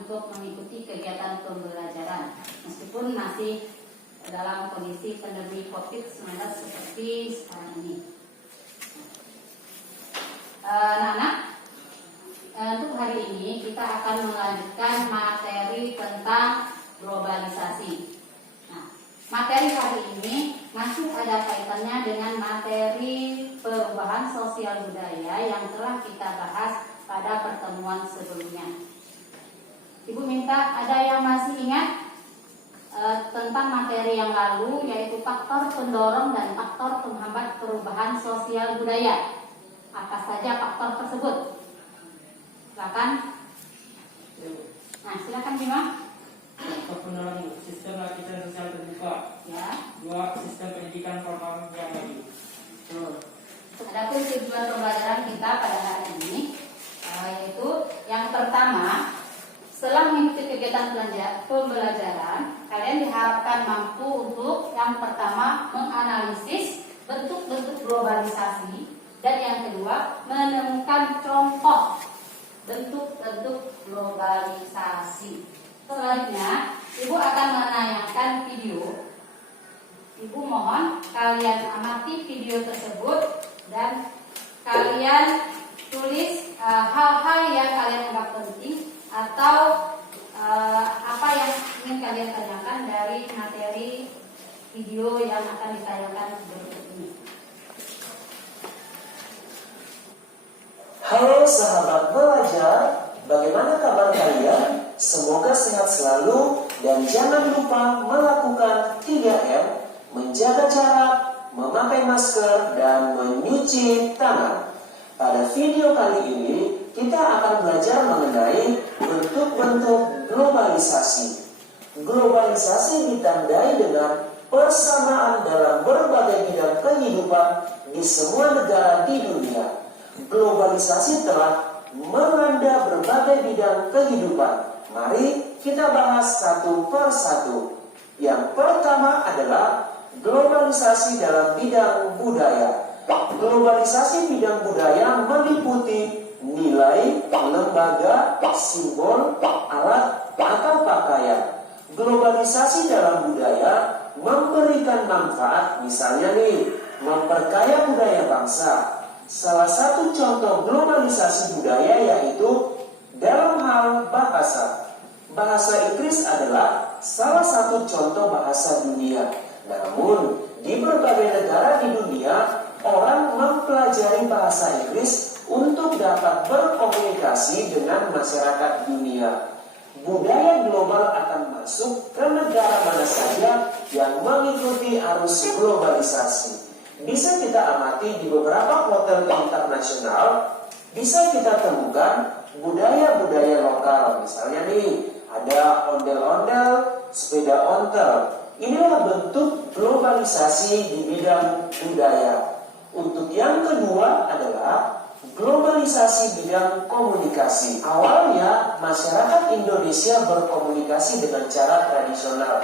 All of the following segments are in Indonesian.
untuk mengikuti kegiatan pembelajaran meskipun masih dalam kondisi pandemi COVID-19 seperti sekarang ini. Anak-anak, untuk hari ini kita akan melanjutkan materi tentang globalisasi. Nah, materi hari ini masih ada kaitannya dengan materi perubahan sosial budaya yang telah kita bahas pada pertemuan sebelumnya. Ibu minta ada yang masih ingat tentang materi yang lalu, yaitu faktor pendorong dan faktor penghambat perubahan sosial budaya. Apa saja faktor tersebut? Silakan. Nah, silakan Bima. Faktor pendorong sistem lapisan sosial terbuka. Ya. 2. Sistem pendidikan formal yang maju. Adapun tujuan pembelajaran kita pada hari ini yaitu yang pertama, setelah mengikuti kegiatan pembelajaran, kalian diharapkan mampu untuk yang pertama menganalisis bentuk-bentuk globalisasi, dan yang kedua menemukan contoh bentuk-bentuk globalisasi. Selanjutnya, Ibu akan menayangkan video. Ibu mohon kalian amati video tersebut dan kalian tulis hal-hal yang kalian anggap penting atau apa yang ingin kalian tanyakan dari materi video yang akan ditayangkan berikut ini. Halo sahabat belajar, bagaimana kabar kalian? Semoga sehat selalu dan jangan lupa melakukan 3M, menjaga jarak, memakai masker, dan mencuci tangan. Pada video kali ini, kita akan belajar mengenai bentuk-bentuk globalisasi. Globalisasi ditandai dengan persamaan dalam berbagai bidang kehidupan di semua negara di dunia. Globalisasi telah melanda berbagai bidang kehidupan. Mari kita bahas satu per satu. Yang pertama adalah globalisasi dalam bidang budaya. Globalisasi bidang budaya meliputi nilai, lembaga, simbol, alat, atau pakaian. Globalisasi dalam budaya memberikan manfaat, misalnya nih, memperkaya budaya bangsa. Salah satu contoh globalisasi budaya yaitu dalam hal bahasa. Bahasa Inggris adalah salah satu contoh bahasa dunia. Namun, di berbagai negara di dunia, orang mempelajari bahasa Inggris untuk dapat berkomunikasi dengan masyarakat dunia. Budaya global akan masuk ke negara mana saja yang mengikuti arus globalisasi. Bisa kita amati di beberapa hotel internasional, bisa kita temukan budaya-budaya lokal. Misalnya nih, ada ondel-ondel, sepeda ontel. Inilah bentuk globalisasi di bidang budaya. Untuk yang kedua adalah globalisasi bidang komunikasi. Awalnya, masyarakat Indonesia berkomunikasi dengan cara tradisional.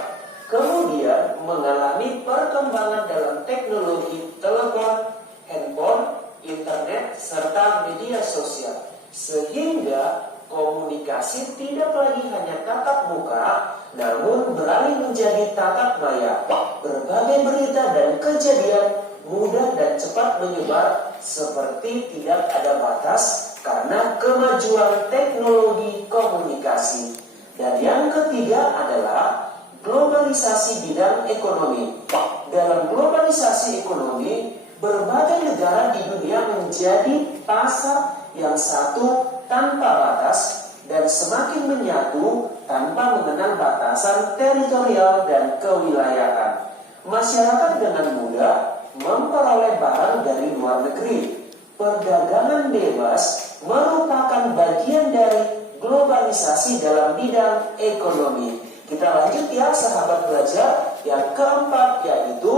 Kemudian mengalami perkembangan dalam teknologi telepon, handphone, internet, serta media sosial. Sehingga komunikasi tidak lagi hanya tatap muka, namun beralih menjadi tatap maya. Berbagai berita dan kejadian mudah dan cepat menyebar seperti tidak ada batas karena kemajuan teknologi komunikasi. Dan yang ketiga adalah globalisasi bidang ekonomi. Dalam globalisasi ekonomi, berbagai negara di dunia menjadi pasar yang satu tanpa batas dan semakin menyatu tanpa mengenal batasan teritorial dan kewilayahan. Masyarakat dengan mudah memperoleh barang dari luar negeri. Perdagangan bebas merupakan bagian dari globalisasi dalam bidang ekonomi. Kita lanjut ya sahabat belajar. Yang keempat yaitu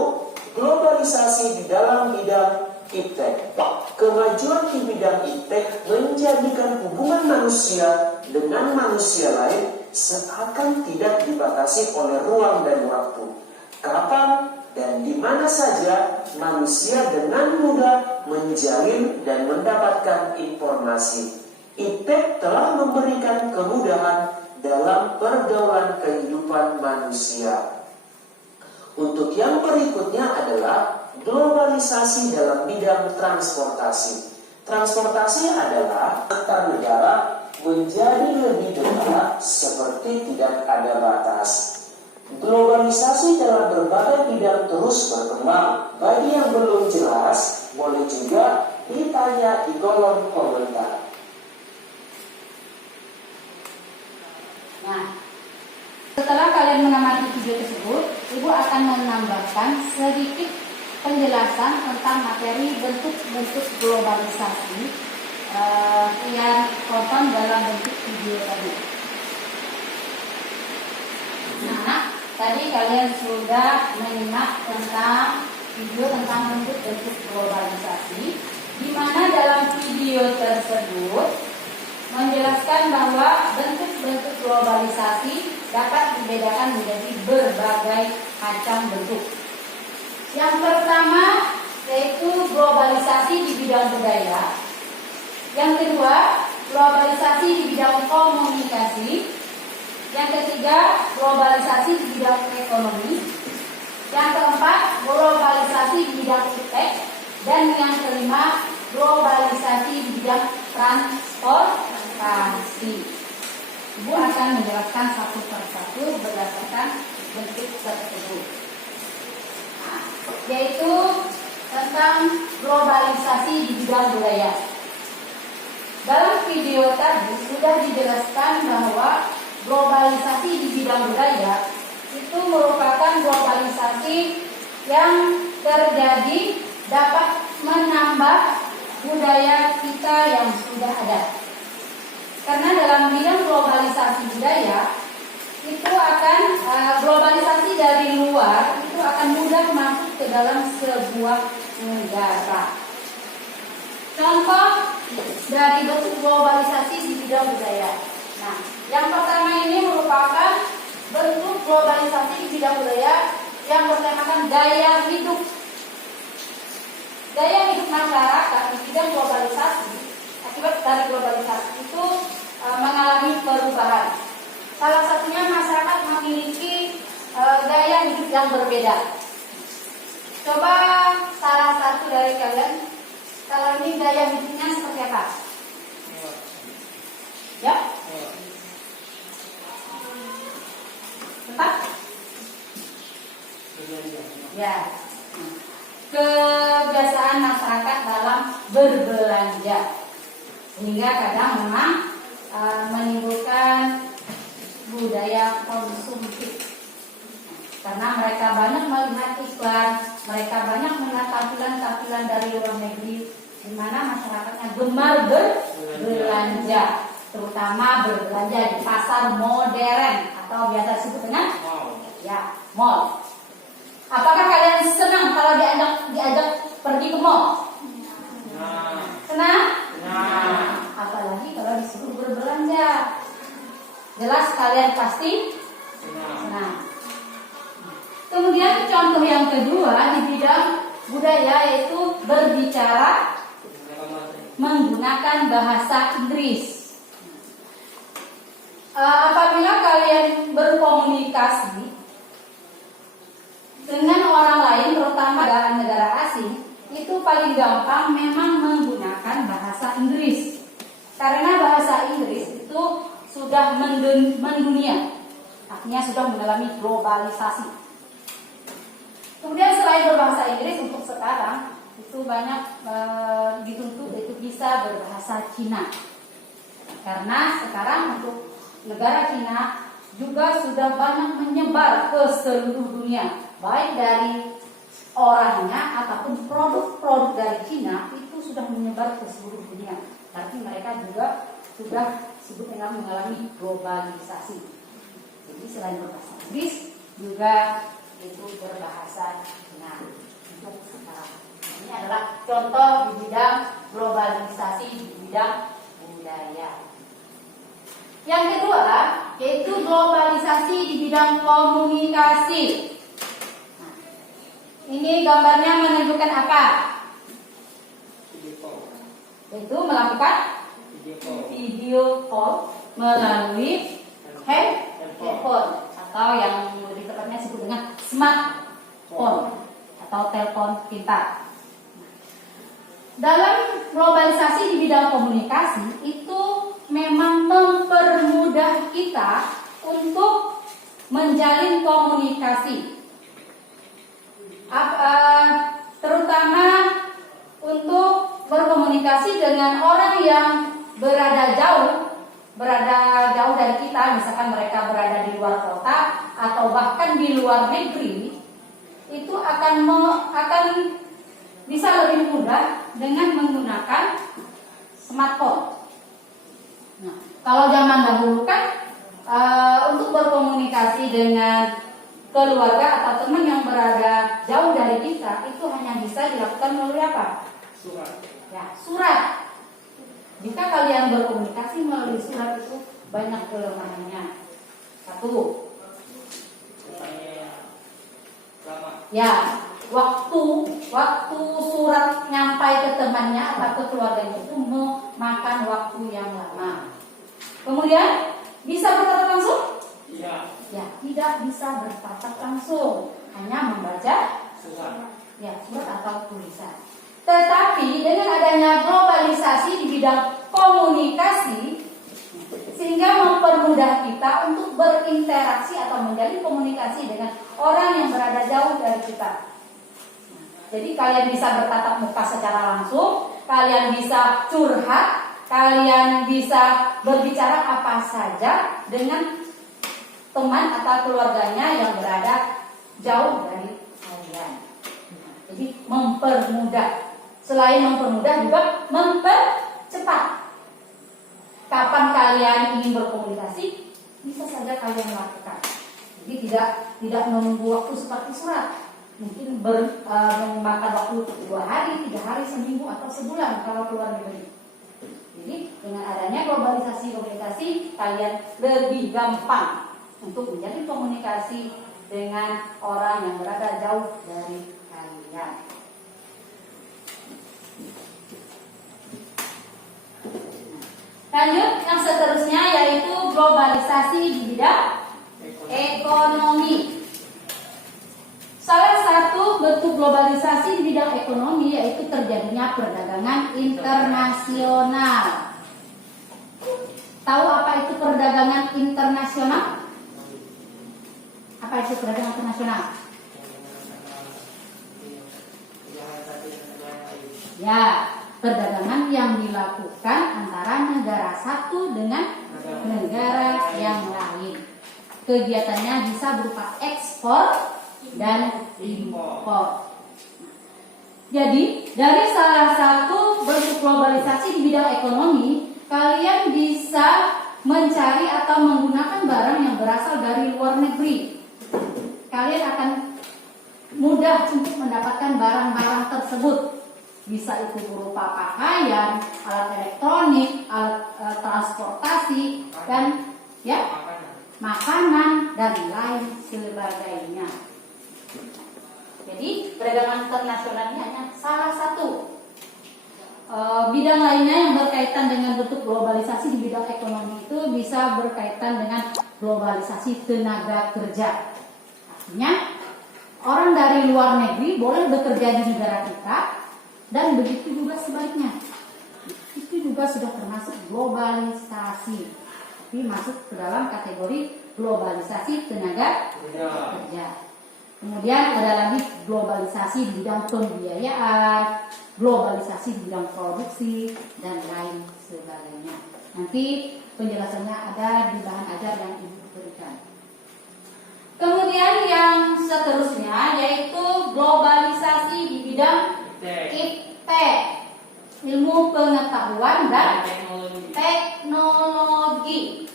globalisasi di dalam bidang iptek. Kemajuan di bidang iptek menjadikan hubungan manusia dengan manusia lain seakan tidak dibatasi oleh ruang dan waktu. Kapan dan di mana saja manusia dengan mudah menjalin dan mendapatkan informasi. Iptek telah memberikan kemudahan dan dalam pergaulan kehidupan manusia. Untuk yang berikutnya adalah globalisasi dalam bidang transportasi. Transportasi adalah antar negara menjadi lebih dekat seperti tidak ada batas. Globalisasi dalam berbagai bidang terus berkembang. Bagi yang belum jelas, boleh juga ditanya di kolom komentar. Nah, setelah kalian mengamati video tersebut, Ibu akan menambahkan sedikit penjelasan tentang materi bentuk-bentuk globalisasi yang tonton dalam bentuk video tadi. Nah, tadi kalian sudah menyimak tentang video tentang bentuk-bentuk globalisasi, di mana dalam video tersebut menjelaskan bahwa bentuk-bentuk globalisasi dapat dibedakan menjadi berbagai macam bentuk. Yang pertama yaitu globalisasi di bidang budaya. Yang kedua, globalisasi di bidang komunikasi. Yang ketiga, globalisasi di bidang ekonomi. Yang keempat, globalisasi di bidang iptek. Dan yang kelima, globalisasi di bidang transportasi. Ibu akan menjelaskan satu persatu berdasarkan bentuk tersebut. Nah, yaitu tentang globalisasi di bidang budaya. Dalam video tadi sudah dijelaskan bahwa globalisasi di bidang budaya itu merupakan globalisasi yang terjadi dapat menambah budaya kita yang sudah ada. Karena dalam bidang globalisasi budaya itu akan globalisasi dari luar itu akan mudah masuk ke dalam sebuah negara. Contoh dari bentuk globalisasi di bidang budaya. Nah, yang pertama ini merupakan bentuk globalisasi di bidang budaya yang bertemakan gaya hidup. Gaya hidup masyarakat di bidang globalisasi akibat dari globalisasi itu mengalami perubahan. Salah satunya masyarakat memiliki gaya hidup yang berbeda. Coba salah satu dari kalian, kalau ini gaya hidupnya seperti apa? Ya? Tepat? Ya. Kebiasaan masyarakat dalam berbelanja, sehingga kadang memang menimbulkan budaya konsumtif. Karena mereka banyak melihat iklan, mereka banyak melihat tampilan-tampilan dari luar negeri, di mana masyarakatnya gemar berbelanja, terutama berbelanja di pasar modern atau biasa disebut dengan mall. Apakah kalian senang kalau diajak pergi ke mall? Senang? Apalagi kalau disuruh berbelanja. Jelas kalian pasti senang. Kemudian contoh yang kedua di bidang budaya yaitu berbicara menggunakan bahasa Inggris. Apabila kalian berkomunikasi dengan orang lain, terutama negara asing, itu paling gampang memang menggunakan bahasa Inggris. Karena bahasa Inggris itu sudah mendunia, artinya sudah mengalami globalisasi. Kemudian selain berbahasa Inggris, untuk sekarang itu banyak dituntut itu bisa berbahasa Cina. Karena sekarang untuk negara Cina juga sudah banyak menyebar ke seluruh dunia, baik dari orangnya ataupun produk-produk dari Cina itu sudah menyebar ke seluruh dunia. Tapi mereka juga sudah disebut dengan mengalami globalisasi. Jadi selain berbahasa Inggris juga itu berbahasa Cina untuk sekarang. Ini adalah contoh di bidang globalisasi di bidang budaya. Yang kedua yaitu globalisasi di bidang komunikasi. Nah, ini gambarnya menunjukkan apa? Yaitu melakukan video call melalui telepon atau yang lebih tepatnya disebut dengan smartphone atau telepon pintar. Dalam globalisasi di bidang komunikasi itu memang mempermudah kita untuk menjalin komunikasi, terutama untuk berkomunikasi dengan orang yang berada jauh dari kita, misalkan mereka berada di luar kota atau bahkan di luar negeri, itu akan bisa lebih mudah dengan menggunakan smartphone. Nah, kalau zaman dahulu kan untuk berkomunikasi dengan keluarga atau teman yang berada jauh dari kita itu hanya bisa dilakukan melalui apa? Surat. Ya, surat. Jika kalian berkomunikasi melalui surat itu banyak kelemahannya. Satu, ya, waktu surat nyampai ke temannya atau ke keluarganya itu memakan waktu yang lama. Kemudian bisa bertatap langsung? Iya. Ya, tidak bisa bertatap langsung, hanya membaca Surat. ya surat atau tulisan. Tetapi dengan adanya globalisasi di bidang komunikasi, sehingga mempermudah kita untuk berinteraksi atau menjalin komunikasi dengan orang yang berada jauh dari kita. Jadi kalian bisa bertatap muka secara langsung, kalian bisa curhat, kalian bisa berbicara apa saja dengan teman atau keluarganya yang berada jauh dari kalian. Jadi mempermudah. Selain mempermudah juga mempercepat. Kapan kalian ingin berkomunikasi, bisa saja kalian lakukan. Jadi tidak menunggu waktu seperti surat. Mungkin memakan waktu 2 hari, 3 hari, seminggu atau sebulan kalau keluar negeri. Jadi dengan adanya globalisasi komunikasi, kalian lebih gampang untuk menjalin komunikasi dengan orang yang berada jauh dari kalian. Lanjut, yang seterusnya yaitu globalisasi di bidang ekonomi. Salah satu bentuk globalisasi di bidang ekonomi yaitu terjadinya perdagangan internasional. Tahu apa itu perdagangan internasional? Apa itu perdagangan internasional? Ya, perdagangan yang dilakukan antara negara satu dengan negara yang lain. Kegiatannya bisa berupa ekspor dan impor. Jadi, dari salah satu bentuk globalisasi di bidang ekonomi, kalian bisa mencari atau menggunakan barang yang berasal dari luar negeri. Kalian akan mudah untuk mendapatkan barang-barang tersebut. Bisa itu berupa pakaian, alat elektronik, alat transportasi, dan ya makanan dan lain sebagainya. Jadi perdagangan internasional ini hanya salah satu. Bidang lainnya yang berkaitan dengan bentuk globalisasi di bidang ekonomi itu bisa berkaitan dengan globalisasi tenaga kerja. Artinya orang dari luar negeri boleh bekerja di negara kita, dan begitu juga sebaliknya. Itu juga sudah termasuk globalisasi. Tapi masuk ke dalam kategori globalisasi tenaga kerja. Kemudian ada lagi globalisasi di bidang pembiayaan, globalisasi di bidang produksi, dan lain sebagainya. Nanti penjelasannya ada di bahan ajar yang Ibu berikan. Kemudian yang seterusnya yaitu globalisasi di bidang IPTEK, ilmu pengetahuan dan teknologi.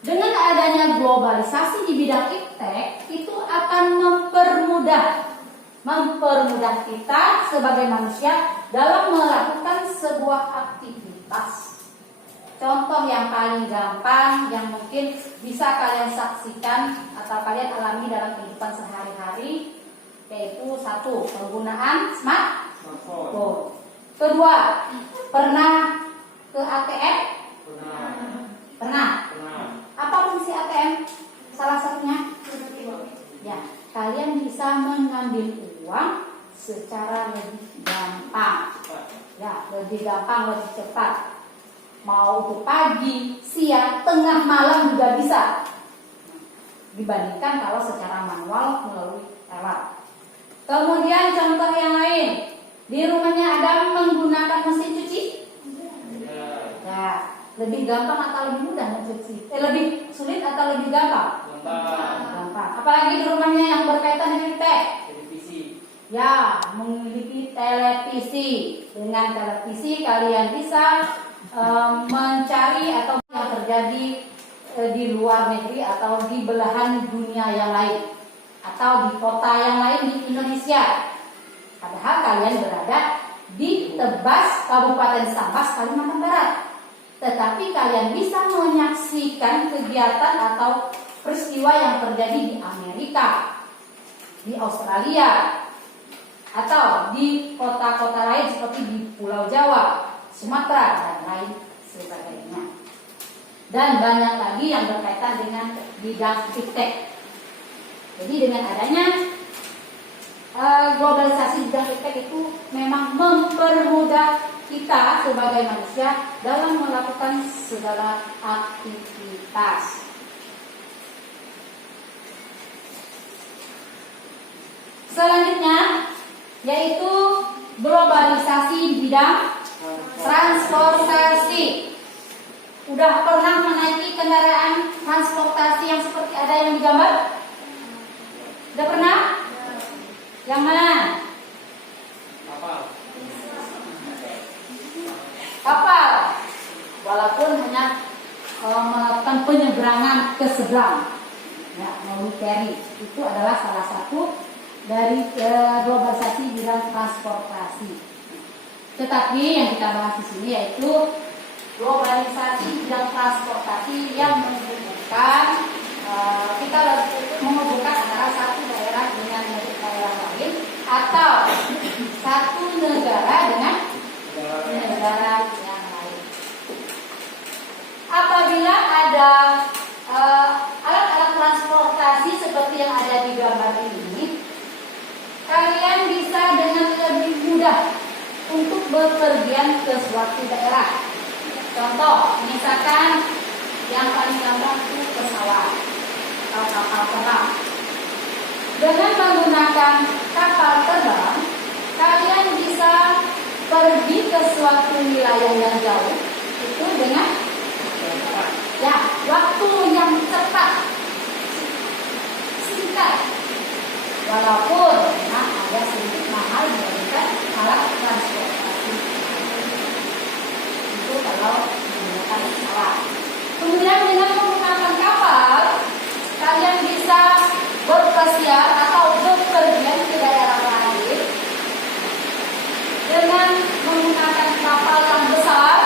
Dengan adanya globalisasi di bidang IPTEK itu akan mempermudah kita sebagai manusia dalam melakukan sebuah aktivitas. Contoh yang paling gampang yang mungkin bisa kalian saksikan atau kalian alami dalam kehidupan sehari-hari yaitu satu, penggunaan smartphone. Kedua, pernah ke ATM? Pernah. Apa fungsi ATM? lebih gampang, lebih cepat. Mau itu pagi, siang, tengah malam juga bisa. Dibandingkan kalau secara manual melalui teller. Kemudian contoh yang lain, di rumahnya Adam menggunakan mesin cuci. Ya, lebih gampang atau lebih mudah mencuci? Lebih sulit atau lebih gampang? Gampang. Apalagi di rumahnya yang berkaitan dengan televisi. Ya, memiliki televisi. Dengan televisi kalian bisa mencari atau yang terjadi di luar negeri atau di belahan dunia yang lain atau di kota yang lain di Indonesia. Padahal kalian berada di Tebas, Kabupaten Sambas, Kalimantan Barat. Tetapi kalian bisa menyaksikan kegiatan atau peristiwa yang terjadi di Amerika, di Australia, atau di kota-kota lain seperti di Pulau Jawa, Sumatera, dan lain sebagainya. Dan banyak lagi yang berkaitan dengan bidang iptek. Jadi dengan adanya globalisasi bidang iptek itu memang mempermudah kita sebagai manusia dalam melakukan segala aktivitas. Selanjutnya yaitu globalisasi di bidang transportasi. Udah pernah menaiki kendaraan transportasi yang seperti ada yang digambar? Udah pernah? Yang mana? Kapal. Walaupun hanya melakukan penyeberangan ke seberang, ya, melalui ferry. Itu adalah salah satu dari globalisasi bidang transportasi. Tetapi yang kita bahas di sini yaitu globalisasi bidang transportasi yang menghubungkan kita menghubungkan antara satu daerah dengan daerah lain atau satu negara dengan negara yang lain. Apabila ada alat-alat transportasi seperti yang ada di gambar ini, kalian bisa dengan lebih mudah untuk bepergian ke suatu daerah. Contoh, misalkan yang paling gampang itu pesawat atau kapal terbang. Dengan menggunakan kapal terbang, kalian bisa pergi ke suatu wilayah yang jauh itu dengan waktu yang cepat, singkat. Walaupun memang agak sedikit mahal dibandingkan alat transportasi itu kalau menggunakan pesawat. Kemudian dengan menggunakan kapal, kalian bisa berpesiar atau bepergian ke daerah lain dengan menggunakan kapal yang besar.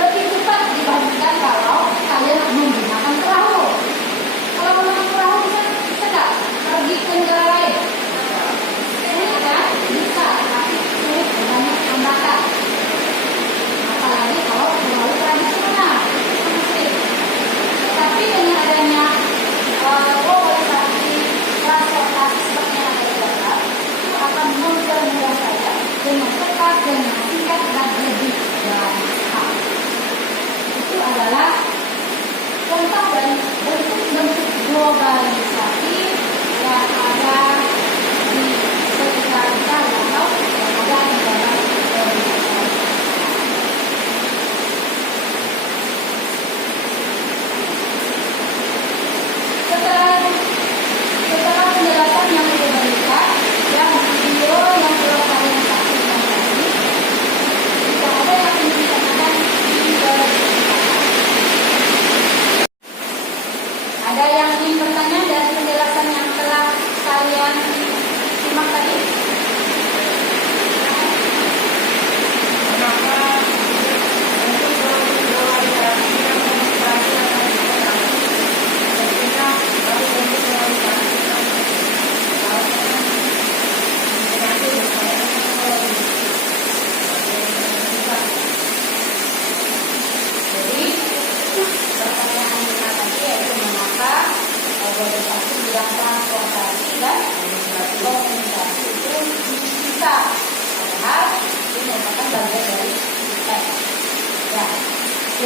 Lebih cepat dibandingkan kalau kalian menggunakan perahu. Kalau menggunakan perahu bisa nggak pergi ke negara lain? Sulit kan? Bisa, tapi sulit dengan hambatan. Apalagi kalau perahu tradisional, sulit. Tapi dengan adanya globalisasi transportasi seperti yang ada di gambar, itu akan mempermudah saya dengan cepat, dengan singkat dan lebih gampang. Itu adalah contoh dan bentuk-bentuk globalisasi yang ada di sekitar kita atau yang ada di dalam Indonesia. Setelah penjelasan yang saya berikan, yang video yang telah kalian saksikan tadi, tidak ada yang ingin ditanyakan Ada yang ingin bertanya dari penjelasan yang telah kalian simak tadi? Pertanyaan kita tadi yaitu mengapa globalisasi bidang transportasi dan komunikasi itu bisa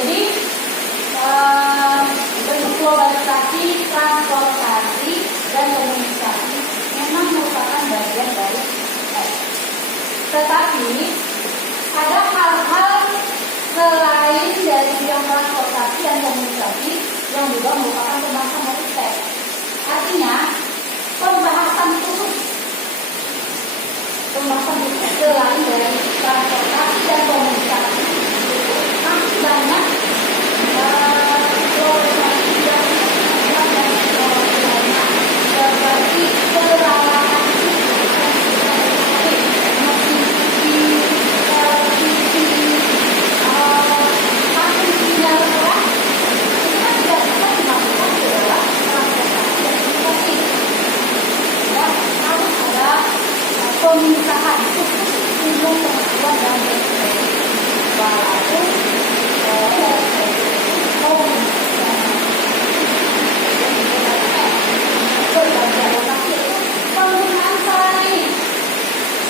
Jadi bentuk globalisasi, transportasi, dan komunikasi memang merupakan bagian dari teks. Tetapi ada hal-hal selain dari bidang transportasi dan komunikasi yang juga merupakan pembahasan dari teks. Artinya pembahasan khusus selain dari transportasi dan komunikasi itu masih banyak globalisasi dan seperti kelalaian pemisahan khusus umum pengetahuan dan berprestasi walaupun penggunaan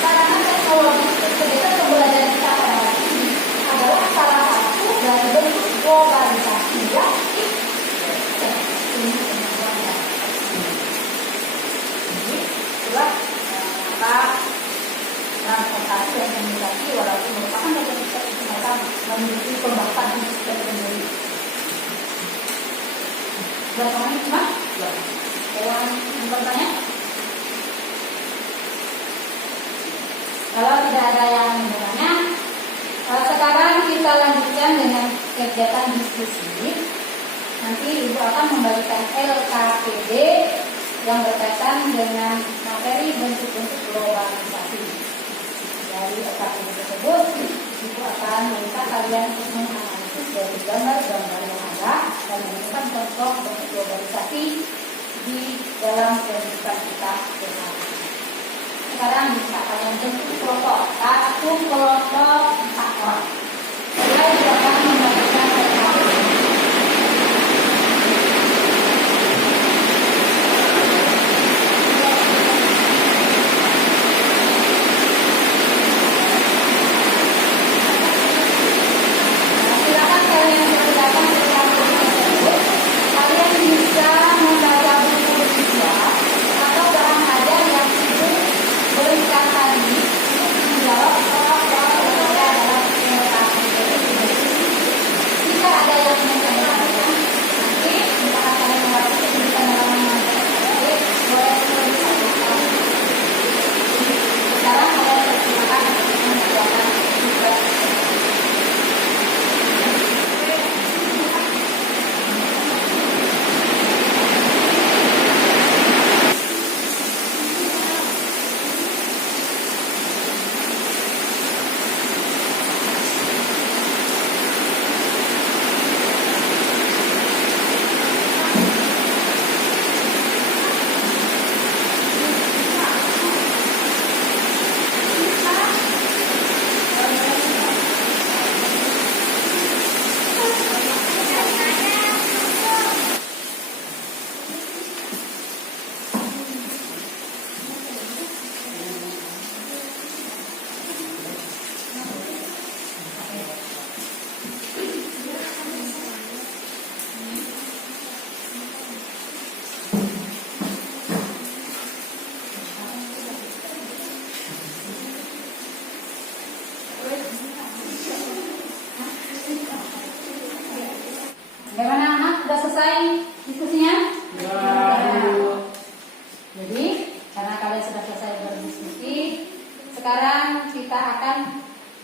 sarana teknologi kegiatan pembelajaran kita pada hari ini adalah salah satu dari bentuk globalisasi yang transportasi dan komunikasi walaupun merupakan bagian kita mereka memiliki pembahasan khusus tersendiri. Bagaimana cuma? Yang bertanya? Kalau tidak ada yang bertanya, sekarang kita lanjutkan dengan kegiatan diskusi. Nanti Ibu akan membagikan LKPD yang berkaitan dengan materi bentuk-bentuk globalisasi. Dari LKPD tersebut, Ibu akan meminta kalian untuk menganalisis dari gambar-gambar yang ada dan menemukan contoh bentuk globalisasi di dalam kehidupan kita sehari-hari. Sekarang bisa kalian bentuk kelompok, satu kelompok 4 orang. Saya juga akan membagikan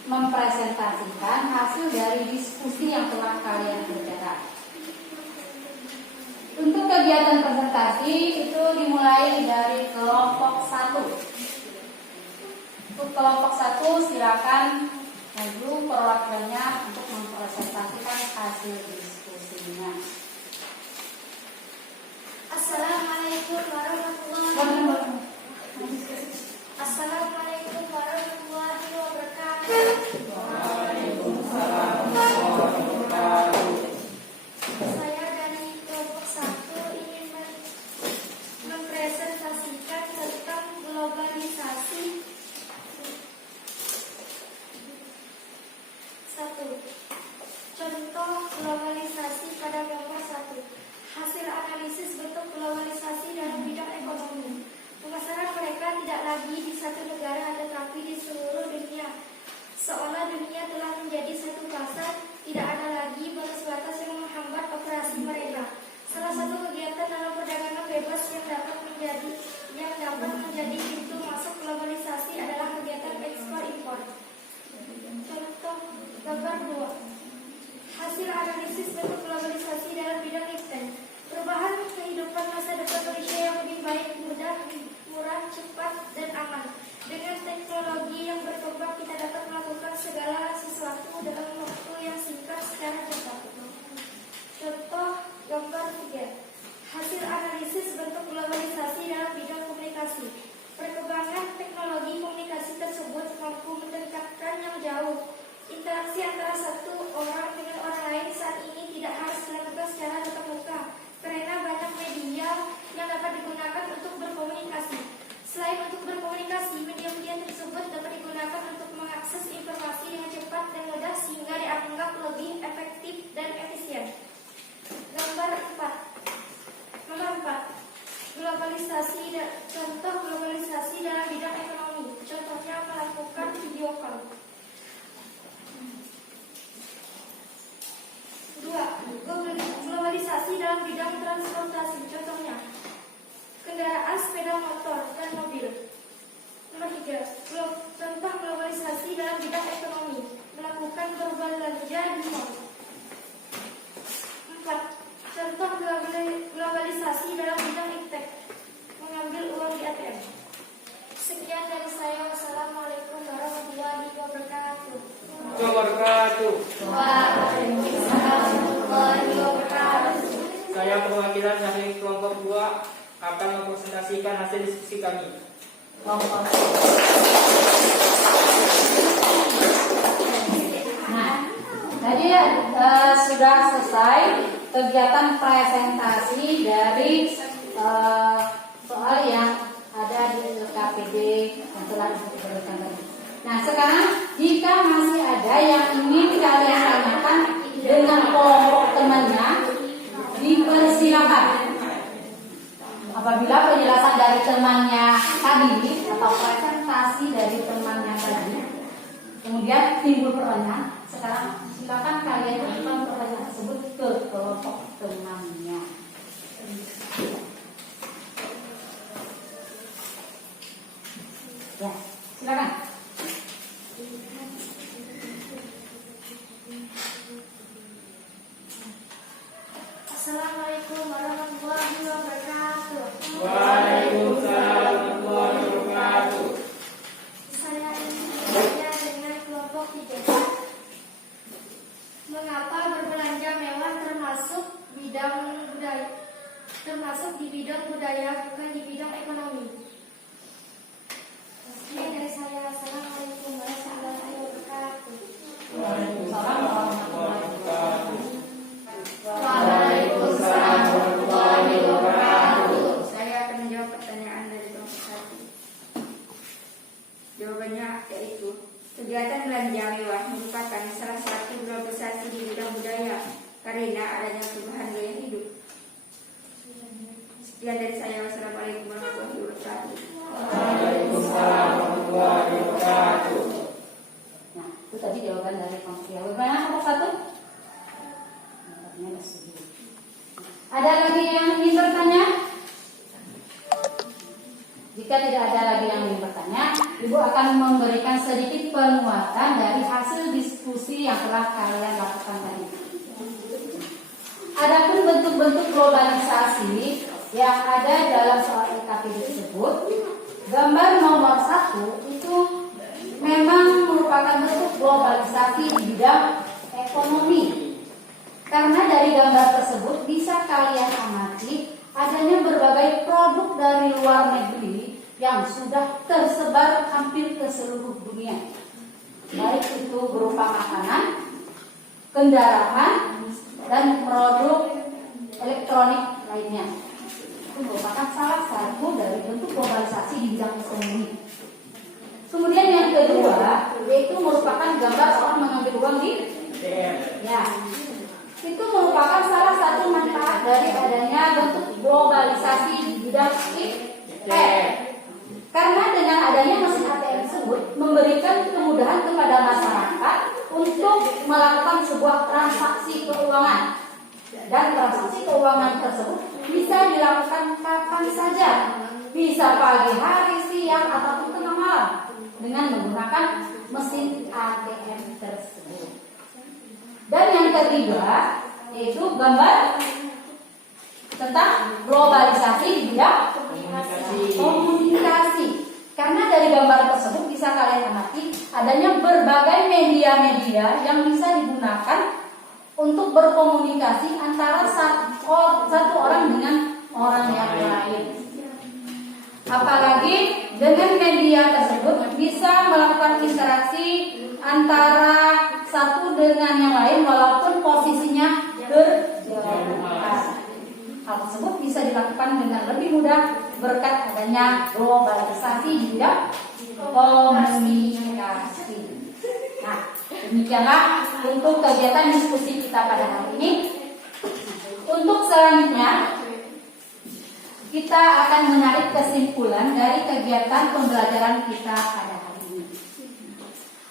mempresentasikan hasil dari diskusi yang telah kalian kerjakan. Untuk kegiatan presentasi itu dimulai dari kelompok 1. Untuk kelompok 1 silakan maju perwakilannya untuk mempresentasikan hasil diskusinya. Assalamualaikum warahmatullahi wabarakatuh. Assalamualaikum warahmatullahi wabarakatuh. Waalaikumsalam warahmatullahi wabarakatuh. Saya dari kelompok 1 ingin mempresentasikan tentang globalisasi. 1. Contoh Gambar 2. Hasil analisis bentuk globalisasi dalam bidang iptek. Perubahan kehidupan masa depan manusia yang lebih baik, mudah, murah, cepat, dan aman. Dengan teknologi yang berkembang, kita dapat melakukan segala sesuatu dalam waktu yang singkat secara cepat. Contoh gambar 3. Hasil analisis bentuk globalisasi dalam bidang komunikasi. Perkembangan teknologi komunikasi tersebut mampu mendekatkan yang jauh. Interaksi antara satu orang dengan orang lain saat ini tidak harus dilakukan secara tatap muka, karena banyak media yang dapat digunakan untuk berkomunikasi. Selain untuk berkomunikasi, media-media tersebut dapat digunakan untuk mengakses informasi dengan cepat dan mudah sehingga dianggap lebih efektif dan efisien. Nomor 4. Globalisasi contoh globalisasi dalam bidang ekonomi. Contohnya melakukan video call. 2. Globalisasi dalam bidang transportasi. Contohnya kendaraan sepeda motor dan mobil. Nomor 3. Contoh globalisasi dalam bidang ekonomi. Melakukan berbelanja di mall. 4. Contoh globalisasi dalam bidang iptek. Mengambil uang di ATM. Sekian dari saya. Wassalamualaikum warahmatullahi wabarakatuh. Waalaikumsalam warahmatullahi wabarakatuh. Saya perwakilan dari kelompok 2 akan mempresentasikan hasil diskusi kami. Nah, tadi sudah selesai kegiatan presentasi dari soal yang ada di LKPD yang telah diberikan tadi. Nah, sekarang jika masih ada yang ingin kalian tanyakan dengan kelompok temannya, dipersilakan. Apabila penjelasan dari temannya tadi atau presentasi dari temannya tadi, kemudian timbul pertanyaan, sekarang silakan kalian ajukan pertanyaan tersebut ke kelompok temannya. Ya, silakan. Assalamualaikum warahmatullahi wabarakatuh. Waalaikumsalam warahmatullahi wabarakatuh. Saya ingin berbelanja dengan kelompok 3. Mengapa berbelanja mewah termasuk di bidang budaya bukan di bidang ekonomi? Sekian dari saya. Assalamualaikum warahmatullahi wabarakatuh. Waalaikumsalam warahmatullahi wabarakatuh. Waalaikumsalam warahmatullahi wabarakatuh. Saya akan menjawab pertanyaan dari kelompok 1. Jawabannya yaitu kegiatan belanja mewah merupakan salah satu globalisasi di bidang budaya karena adanya perubahan gaya hidup. Sekian dari saya. Wassalamualaikum warahmatullahi wabarakatuh. Waalaikumsalam warahmatullahi wabarakatuh. Nah, itu tadi jawaban dari kelompok yang bagaimana kelompok 1? Ada lagi yang ingin bertanya? Jika tidak ada lagi yang ingin bertanya, Ibu akan memberikan sedikit penguatan dari hasil diskusi yang telah kalian lakukan tadi. Adapun bentuk-bentuk globalisasi yang ada dalam soal LKPD tersebut, gambar nomor 1 itu memang merupakan bentuk globalisasi di bidang ekonomi. Karena dari gambar tersebut bisa kalian amati adanya berbagai produk dari luar negeri yang sudah tersebar hampir ke seluruh dunia. Baik itu berupa makanan, kendaraan, dan produk elektronik lainnya. Itu merupakan salah satu dari bentuk globalisasi di bidang ekonomi. Kemudian yang kedua, yaitu merupakan gambar soal mengambil uang di ya. Itu merupakan salah satu manfaat dari adanya bentuk globalisasi di bidang iptek. Karena dengan adanya mesin ATM tersebut memberikan kemudahan kepada masyarakat untuk melakukan sebuah transaksi keuangan. Dan transaksi keuangan tersebut bisa dilakukan kapan saja, bisa pagi hari, siang, ataupun tengah malam dengan menggunakan mesin ATM tersebut. Dan yang ketiga yaitu gambar tentang globalisasi di bidang komunikasi. Karena dari gambar tersebut bisa kalian amati adanya berbagai media-media yang bisa digunakan untuk berkomunikasi antara satu orang dengan orang yang lain. Apalagi dengan media tersebut bisa melakukan interaksi antara satu dengan yang lain walaupun posisinya berjauhan. Hal tersebut bisa dilakukan dengan lebih mudah berkat adanya globalisasi di bidang komunikasi. Nah, demikianlah untuk kegiatan diskusi kita pada hari ini. Untuk selanjutnya, kita akan menarik kesimpulan dari kegiatan pembelajaran kita pada hari ini.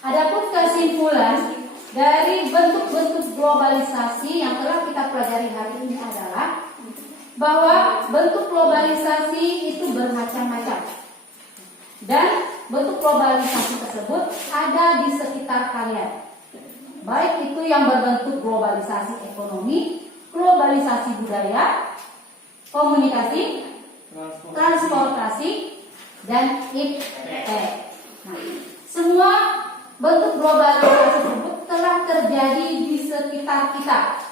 Adapun kesimpulan dari bentuk-bentuk globalisasi yang telah kita pelajari hari ini adalah bahwa bentuk globalisasi itu bermacam-macam. Dan bentuk globalisasi tersebut ada di sekitar kalian. Baik itu yang berbentuk globalisasi ekonomi, globalisasi budaya, komunikasi, transportasi, dan IP. Nah, semua bentuk globalisasi tersebut telah terjadi di sekitar kita.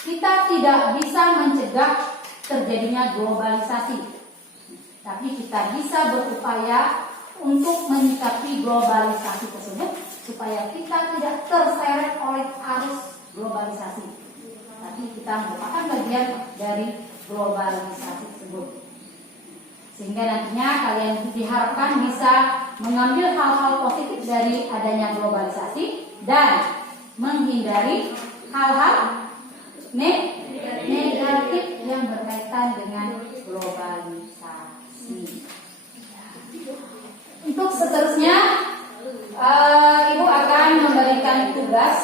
Kita tidak bisa mencegah terjadinya globalisasi, tapi kita bisa berupaya untuk menyikapi globalisasi tersebut supaya kita tidak terseret oleh arus globalisasi, tapi kita merupakan bagian dari globalisasi tersebut. Sehingga nantinya kalian diharapkan bisa mengambil hal-hal positif dari adanya globalisasi dan menghindari hal-hal negatif yang berkaitan dengan globalisasi. Untuk seterusnya, Ibu akan memberikan tugas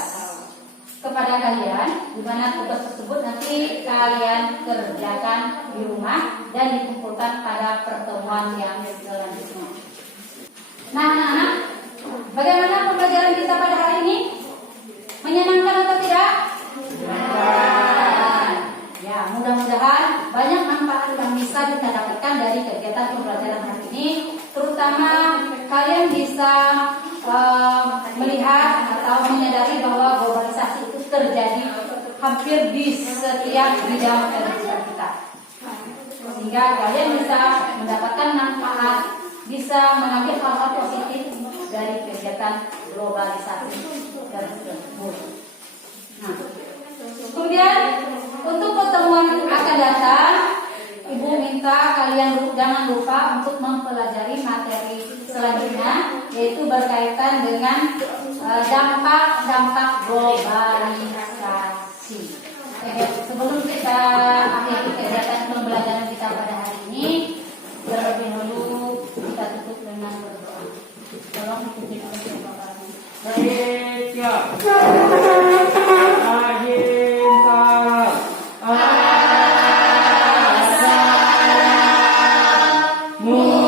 kepada kalian, di mana tugas tersebut nanti kalian kerjakan di rumah dan dikumpulkan pada pertemuan yang selanjutnya. Nah, anak-anak, bagaimana pembelajaran kita pada hari ini? Menyenangkan atau tidak? Ya, mudah-mudahan banyak manfaat yang bisa kita dapatkan dari kegiatan pembelajaran hari ini. Terutama kalian bisa melihat atau menyadari bahwa globalisasi itu terjadi hampir di setiap bidang kehidupan kita. Sehingga kalian bisa mendapatkan manfaat, bisa mengambil hal-hal positif dari kegiatan globalisasi tersebut. Nah, kemudian untuk pertemuan akan datang, Ibu minta kalian jangan lupa untuk mempelajari materi selanjutnya, yaitu berkaitan dengan dampak-dampak globalisasi. Sebelum kita akhiri kegiatan pembelajaran kita pada hari ini, terlebih dahulu kita tutup dengan berdoa. Tolong ikuti Bapak. Baik, siap. Akhir salam. Assalamualaikum.